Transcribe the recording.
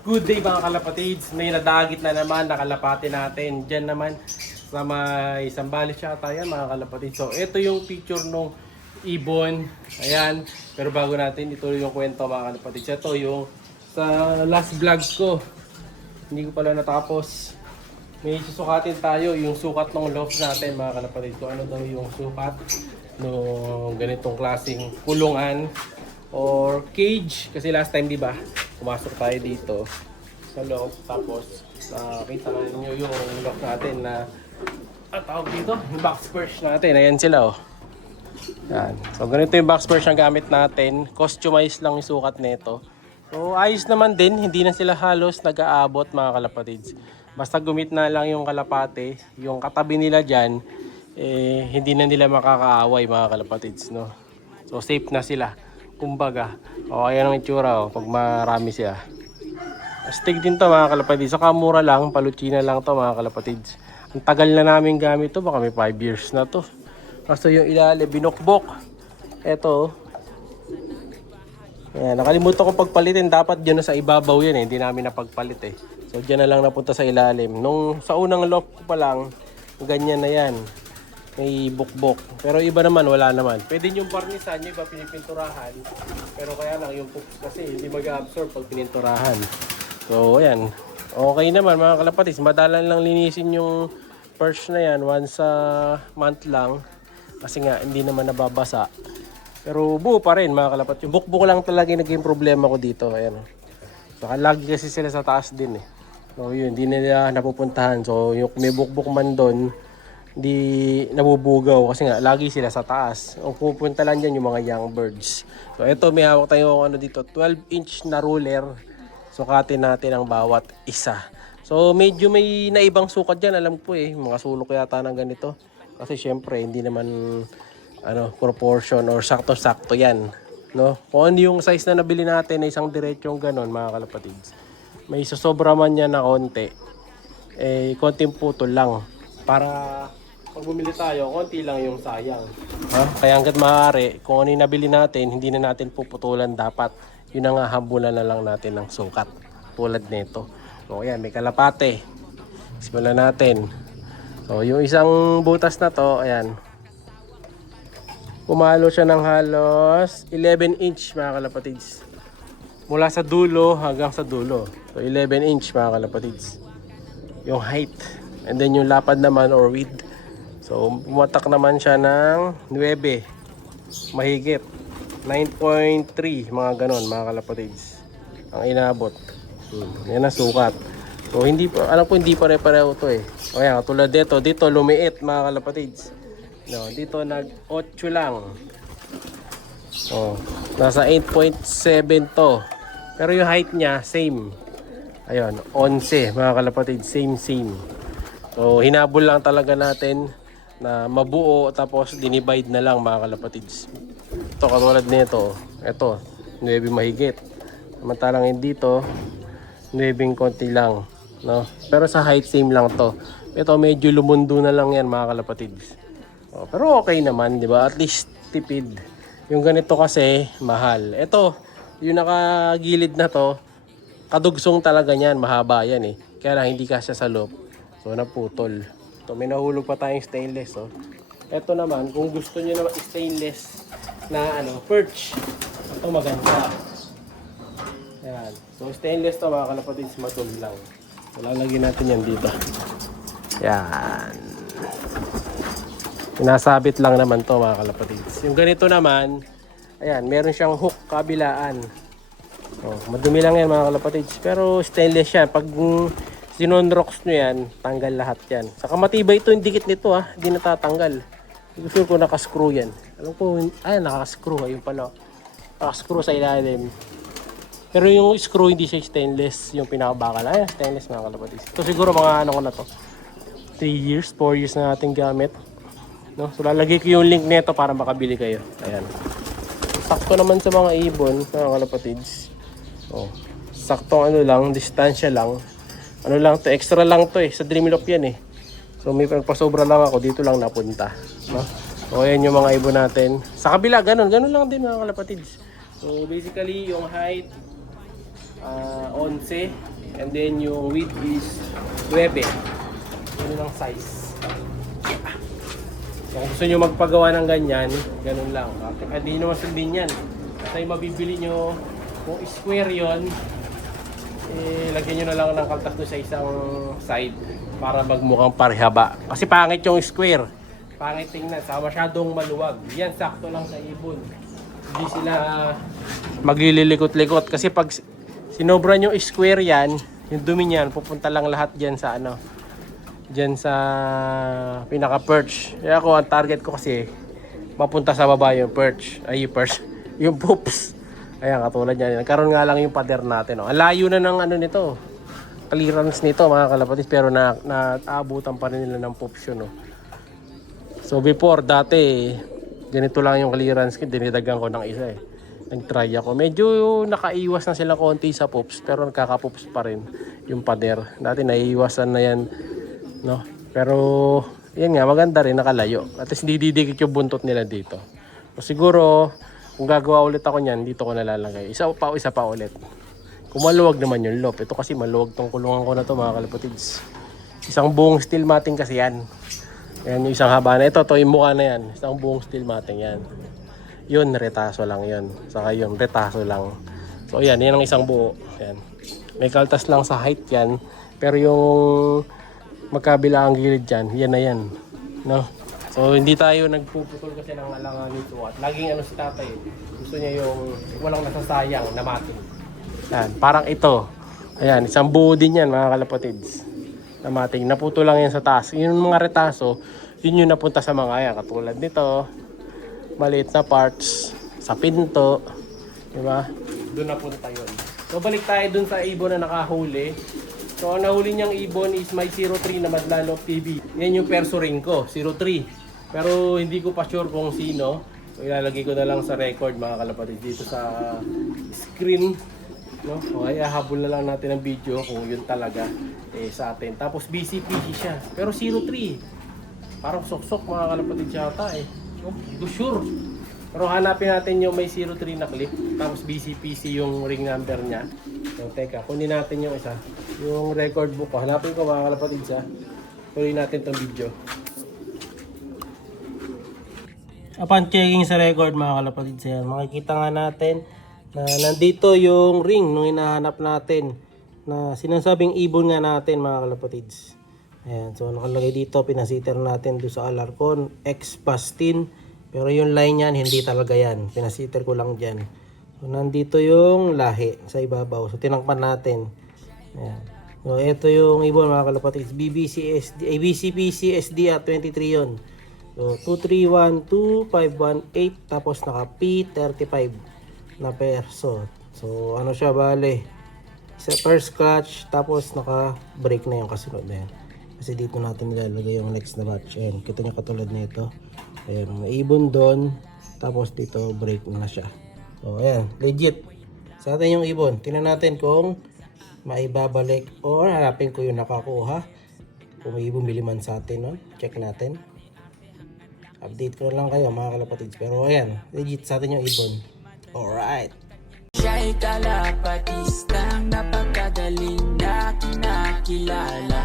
Good day mga kalapatids, may nadagit na naman, nakalapati natin. Diyan naman sa may Sambales siya tayo mga kalapatids. So ito yung picture nung ibon. Ayan, pero bago natin ituloy yung kwento mga kalapatids. Ito yung sa last vlog ko. Hindi ko pala natapos. May susukatin tayo yung sukat ng loft natin mga kalapatids. So ano daw yung sukat nung ganitong klaseng kulungan or cage. Kasi last time, di ba, pumasok tayo dito sa loob, tapos nakita niyo yung lock natin na tawag dito, yung box perch natin. Ayan sila, oh. Yan. So ganito yung box perch ang gamit natin. Customized lang yung sukat nito. So ayos naman din, hindi na sila halos nag-aabot mga kalapatids. Basta gumit na lang yung kalapate, yung katabi nila dyan, hindi na nila makakaaway mga kalapatids, no? So safe na sila. Kumbaga, ayan ang itsura, pag marami siya. Astig din to mga kalapatids. Saka mura lang, palutsina lang to mga kalapatids. Ang tagal na namin gamit to, baka may 5 years na to. Kaso yung ilalim, binukbok. Eto. Ayan, nakalimutan ko pagpalitin. Dapat dyan sa ibabaw yan, hindi namin napagpalit eh. So dyan na lang napunta sa ilalim. Nung sa unang lock ko pa lang, ganyan na yan. May bukbok. Pero iba naman, wala naman. Pwede yung barnisan, yung iba pinipinturahan. Pero kaya lang yung pups kasi hindi mag-absorb pag pininturahan. So ayan, okay naman mga kalapatids. Madalan lang linisin yung perch na yan once a month lang. Kasi nga hindi naman nababasa. Pero buo pa rin mga kalapatids. Yung bukbok lang talaga yung naging problema ko dito. Ayan. Saka lagi kasi sila sa taas din eh. So yun, hindi nila napupuntahan. So yung may bukbok man doon, di nabubugaw kasi nga lagi sila sa taas. Ang pupunta lang dyan yung mga young birds. So ito, may hawak tayo ano dito, 12-inch na ruler. Sukatin natin ang bawat isa. So medyo may naibang sukat dyan, alam ko eh, mga sulok yata ng ganito. Kasi syempre hindi naman proportion or sakto-sakto yan, no? Kung ano yung size na nabili natin na isang diretsong ganon mga kalapatids, may susobra man yan na konti, konting putol lang para pag bumili tayo, konti lang yung sayang. Kaya hanggat maaari, kung ano yung nabili natin, hindi na natin puputulan dapat. Yun ang habulan na lang natin ng sukat. Tulad nito. So ayan, may kalapate. Simulan natin. So yung isang butas na to, ayan. Pumalo siya ng halos 11 inch mga kalapatids. Mula sa dulo hanggang sa dulo. So 11 inch mga kalapatids. Yung height. And then yung lapad naman or width. So, pumatak naman siya ng 9. Mahigit. 9.3. Mga ganon, mga kalapatids. Ang inabot. Yan ang sukat. So, hindi pa, alam ko hindi pare-pareho to eh. O yan, tulad dito. Dito, lumiit, mga kalapatids. No, dito, nag-8 lang. O, nasa 8.7 to. Pero yung height niya, same. Ayun, 11, mga kalapatids. Same. So, hinabol lang talaga natin na mabuo tapos dinivide na lang mga kalapatids. Ito katulad nito, ito 9 mahigit. Samantalang dito 9 konti lang, no? Pero sa height same lang to. Ito medyo lumundo na lang yan mga kalapatids. Pero okay naman, di ba? At least tipid. Yung ganito kasi mahal. Ito, yung nakagilid na to, kadugsong talaga niyan, mahaba yan eh. Kaya lang hindi kasya sa loob. So naputol. So, may nahulog pa tayong stainless. Oh. Ito naman, kung gusto niyo naman stainless na perch, ito maganda. Ayan. So stainless to mga kalapatids, matul lang. So lalagyan natin yan dito. Ayan. Pinasabit lang naman to mga kalapatids. Yung ganito naman, ayan, meron siyang hook kabilaan. Oh, madumi lang yan mga kalapatids. Pero stainless yan. Pag sinonrox nyo yan, tanggal lahat yan. Saka matibay ito yung dikit nito hindi natatanggal. Gusto ko nakascrew yan. Alam ko, nakascrew. Ayun pala. Nakascrew sa ilalim. Pero yung screw hindi siya stainless. Yung pinakabakal. Ayan, stainless mga kalapatids. Ito siguro mga ko na to. 3 years, 4 years na natin gamit. No? So lalagay ko yung link nito para makabili kayo. Ayan. Sakto naman sa mga ibon, mga kalapatids. Oh, sakto lang, distansya lang. Lang to, extra lang to sa Dreamloft yan eh. So may pagpasobra lang ako, dito lang napunta, no? So ayan yung mga ibon natin. Sa kabila, ganun lang din mga kalapatids. So basically yung height, 11. And then yung width is 9. Yun ang size. So kung gusto nyo magpagawa ng ganyan, ganun lang. Hindi naman sundin yan. At ay mabibili nyo, kung square yon, lagyan nyo na lang ng kaltas doon sa isang side para magmukhang parehaba. Kasi pangit yung square. Pangit tingnan, sa masyadong maluwag. Yan, sakto lang sa ibon. Hindi sila maglililikot-likot. Kasi pag sinobra nyo square yan, yung dumi niyan, pupunta lang lahat dyan sa ano, dyan sa pinaka-perch. Kaya ako, ang target ko kasi, mapunta sa baba yung perch. Ay, yung perch. Yung poops. Ayan, katulad yan. Nagkaroon nga lang yung pader natin. Oh. Ang layo na ng ano nito. Clearance nito, mga kalapatis. Pero naabutan pa rin nila ng poops yun. Oh. So, before, dati, ganito lang yung clearance ko. Dinidagan ko ng isa eh. Nag-try ako. Medyo nakaiwas na sila konti sa poops. Pero nagkaka-poops pa rin yung pader. Dati naiiwasan na yan. No? Pero yan nga, maganda rin, nakalayo. At least hindi didikit yung buntot nila dito. So, siguro kung gagawa ulit ako niyan, dito ko nalalagay. Isa pa ulit. Kung maluwag naman yung loop. Ito kasi maluwag tong kulungan ko na to, mga kalapatids. Isang buong steel matting kasi yan. Yan yung isang haba na. Ito yung mukha na yan. Isang buong steel matting yan. Yun, retaso lang yun. Saka yun, retaso lang. So yan ang isang buo. Yan. May kaltas lang sa height yan. Pero yung magkabila ang gilid dyan, yan na yan. No? So hindi tayo nagpuputol kasi ng alangan nito. At laging ano si tatay, gusto niya yung walang nasasayang na mating. Yan, parang ito. Ayan, isang buo din yan, mga kalapatids. Na mating, naputo lang yan sa taas. Yung mga retaso, yun yung napunta sa mga ayan, katulad nito. Maliit na parts sa pinto. Diba? Doon napunta yun. So balik tayo dun sa ibon na nakahuli. So ang nahuli niyang ibon is may 03 na Madlalok TV. Yan yung perso ring ko, 03. Pero hindi ko pa sure kung sino. So ilalagay ko na lang sa record, mga kalapatid, dito sa screen. No? O kaya habol na lang natin ang video kung yun talaga sa atin. Tapos BCPC siya. Pero 03. Parang sok-sok, mga kalapatid, yata eh. So, sure. Pero hanapin natin yung may 03 na clip. Tapos BCPC yung ring number niya. So teka, kunin natin yung isa. Yung record book ko. Hanapin ko, mga kalapatid, siya. Tuloy natin tong video. Upon checking sa record, mga kalapatid, siya, makikita nga natin na nandito yung ring nung hinahanap natin. Na sinasabing ibon nga natin, mga kalapatids. Ayan, so nakalagay dito, pinasiter natin doon sa Alarcon X-Pastin. Pero yung line yan, hindi talaga yan. Pinasiter ko lang dyan. So nandito yung lahi sa ibabaw. So tinangpan natin. Ayan. So ito yung ibon, mga kalapatids. BCPC SD at 23 yun. So 2312518 tapos naka P35 na perso. So ano siya, bale, isa first scratch tapos naka break na yung kasunod na yan. Kasi dito natin nilalagay yung next na batch. Ayan, kita nyo katulad nito. Ayan, may ibon doon. Tapos dito break na siya. So ayan, legit. Sa atin yung ibon. Tingnan natin kung maibabalik or harapin ko yung nakakuha. Kung may ibon bili man sa atin, no? Check natin. Update ko na lang kayo, mga kalapatids. Pero ayan, legit sa atin yung ibon. Alright. Siya'y kalapatistang napakagaling na kinakilala.